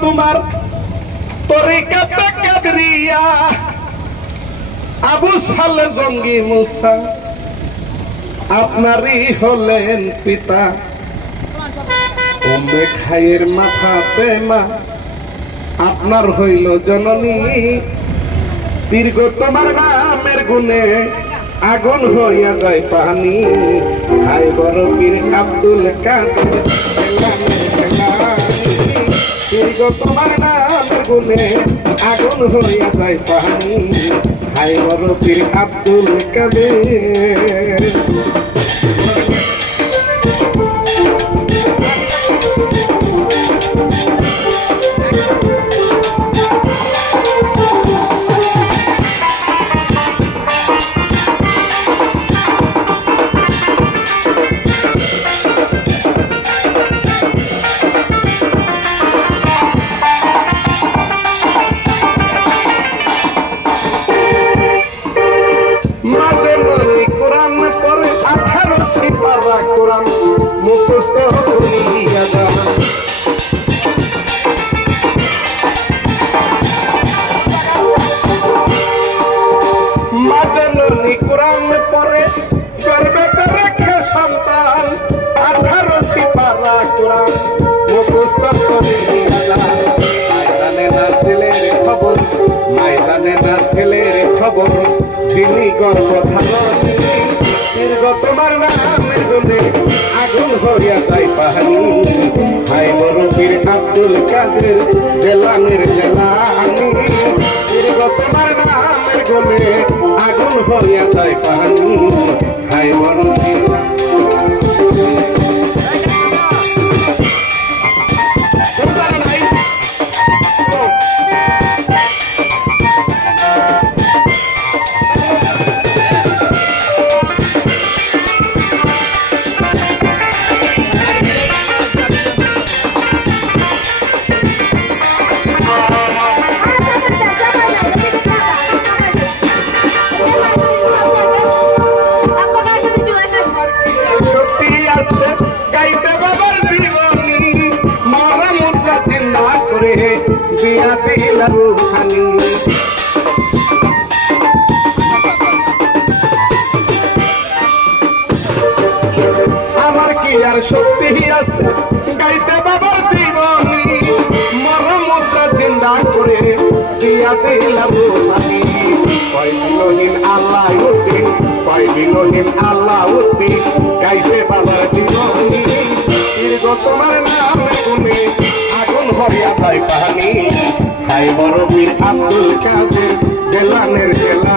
তোমার তরিকাতে কাদরিয়া আবু সালে জঙ্গি মুসা আপনারই হলেন পিতা উম্মে খায়ের মাথাতে মা আপনার হইল জননী পীর গো তোমার নামের গুণে আগুন হইয়া যায় পানি হাই বড় পীর আব্দুল কাদের পীর গো তোমার নামের গুণে আগুন হইয়া যায় পানি হাই বড় পীর আব্দুল কাদের কোরআন মুখস্থ করিয়া যান মা জননী কোরআন পড়ে গর্বে রেখে সন্তান 18 সিপারা কোরআন মুখস্থ করিয়া যান মাই জানে না ছেলের খবর মাই জানে না ছেলের খবর তিনি গর্ভধারণী তোমার নামের গুণে আগুন হইয়া যায় পাহানি হাই বড় পীর আব্দুল কাদের জেলানের জেলানি তোমার নামের গুণে আগুন হইয়া যায় পাহানি হাই বড় পীর আমার কি আর শক্তি আছে গাইতে বাবার জীবনী মরমটা জিন্দা করে দিয়া দিলাম আমি কয়দিনহীন আল্লাহ উদ্দিন কয়দিনহীন আল্লাহ উদ্দিন গাইছে বাবার জীবনী দীর্ঘ তোমার নামে গুণে আগুন হইয়া যায় পানি হাই বড় পীর আব্দুল কাদের জেলানের জেলা